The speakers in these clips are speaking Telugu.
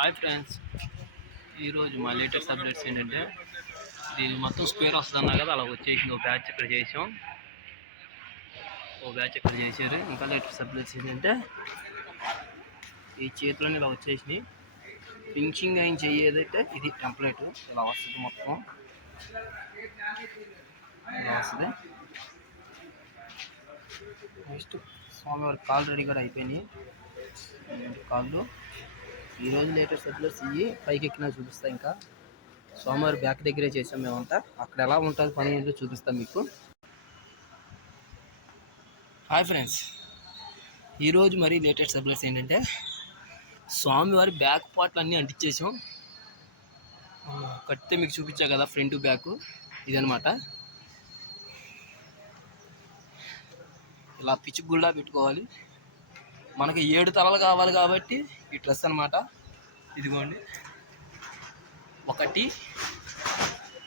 హాయ్ ఫ్రెండ్స్, ఈరోజు మా లేటెస్ట్ అప్డేట్స్ ఏంటంటే దీని మొత్తం స్క్వేర్ వస్తుంది అన్నా కదా, అలా వచ్చేసింది. ఒక బ్యాచ్ ఇక్కడ చేసాం, ఓ బ్యాచ్ ఇక్కడ చేశారు. ఇంకా లేటెస్ట్ అప్డేట్స్ ఏంటంటే ఈ చేతిలోనే ఇలా వచ్చేసినాయి. ఫినిషింగ్ అయిన చెయ్యేదైతే ఇది టెంప్లెట్ ఇలా వస్తుంది, మొత్తం ఇలా వస్తుంది. నెక్స్ట్ స్వామివారి కాల్ రెడీ కూడా అయిపోయినాయి. కాళ్ళు ఈరోజు లేటెస్ట్ అప్డేట్స్ ఇవి పైకి ఎక్కినా చూపిస్తా. ఇంకా సోమవారం బ్యాక్ దగ్గరే చేసాం మేమంతా. అక్కడ ఎలా ఉంటుంది పని ఏంటో చూపిస్తాం మీకు. హాయ్ ఫ్రెండ్స్, ఈరోజు మరి లేటెస్ట్ అప్డేట్స్ ఏంటంటే స్వామివారి బ్యాక్ పార్ట్లు అన్నీ అంటించేసాం. కడితే మీకు చూపించా కదా, ఫ్రంట్ బ్యాక్ ఇదనమాట. ఇలా పిచ్చుగుళ్ళ పెట్టుకోవాలి. మనకి 7 తలలు కావాలి కాబట్టి ఈ డ్రెస్ అనమాట. ఇదిగోండి, 1,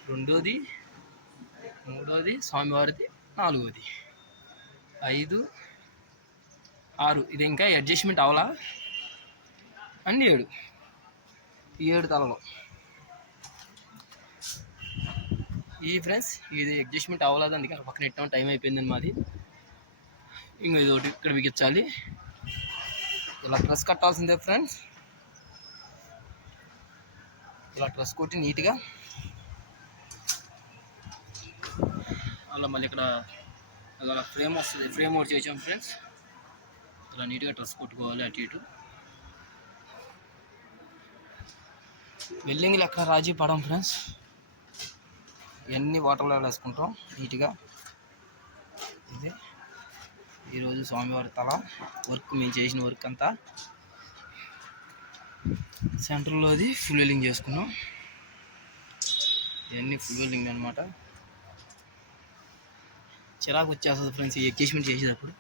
2, 3, స్వామివారిది 4, 5, 6. ఇది ఇంకా అడ్జస్ట్మెంట్ అవ్వాలా, అన్నీ 7 తలలు. ఈ ఫ్రెండ్స్ ఇది అడ్జస్ట్మెంట్ అవ్వలేదు, అందుకే పక్కన పెట్టాం. టైం అయిపోయిందని మాది. ఇంక ఇది ఒకటి ఇక్కడ బిగించాలి. ఇలా డ్రెస్ కట్టాల్సిందే ఫ్రెండ్స్. ఇలా డ్రెస్ కొట్టి నీట్గా అలా మళ్ళీ ఇక్కడ అలా ఫ్రేమ్ వస్తుంది, ఫ్రేమ్ ఒకటి చేసాం ఫ్రెండ్స్. ఇలా నీట్గా డ్రెస్ కొట్టుకోవాలి అటు ఇటు. వెల్డింగ్లు ఎక్కడ రాజీ పడం ఫ్రెండ్స్. ఇవన్నీ వాటర్లో వేసుకుంటాం నీట్గా. ఇది ఈరోజు స్వామివారి తల వర్క్, మేము చేసిన వర్క్ అంతా సెంటర్లోది ఫుల్ వెల్డింగ్ చేసుకున్నాం. ఇవన్నీ ఫుల్ వెల్డింగ్ అనమాట. చిరాకు వచ్చేస్తుంది ఫ్రెండ్స్ ఈ అడ్జస్ట్మెంట్ చేసేటప్పుడు.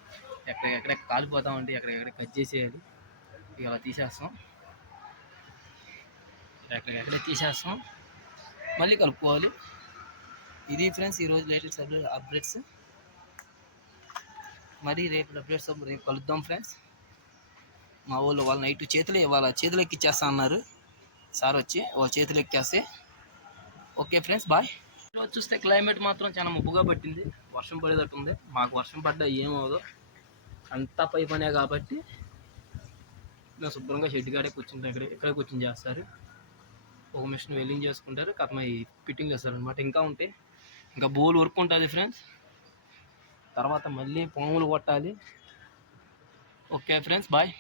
ఎక్కడెక్కడ కాలిపోతామంటే ఎక్కడెక్కడ కట్ చేసేయాలి. ఇక అలా తీసేస్తాం, ఎక్కడెక్కడ తీసేస్తాం, మళ్ళీ కలుపుకోవాలి. ఇది ఫ్రెండ్స్ ఈరోజు లేటెస్ట్ అప్డేట్స్. మరి రేపు అప్డేట్స్ రేపు కలుద్దాం ఫ్రెండ్స్. మా వాళ్ళు నైట్ చేతులు ఇవ్వాలి, చేతులు ఎక్కిచ్చేస్తా అన్నారు సార్ వచ్చి. వాళ్ళ చేతులు ఎక్కేస్తే ఓకే ఫ్రెండ్స్, బాయ్. చూస్తే క్లైమేట్ మాత్రం చాలా మబ్బుగా పట్టింది, వర్షం పడేటట్టు ఉంది. మాకు వర్షం పడ్డా ఏమవుదో, అంతా పై పనే కాబట్టి ఇంకా శుభ్రంగా షెడ్ కాడే కూర్చుంటాం. ఇక్కడే కూర్చొని చేస్తారు. ఒక మిషన్ వెల్డింగ్ చేసుకుంటారు, కథమై ఫిట్టింగ్ చేస్తారు అనమాట. ఇంకా ఉంటే ఇంకా బోల్ వర్క్ ఉంటుంది ఫ్రెండ్స్. తర్వాత మళ్ళీ పాములు కొట్టాలి. Okay friends, bye.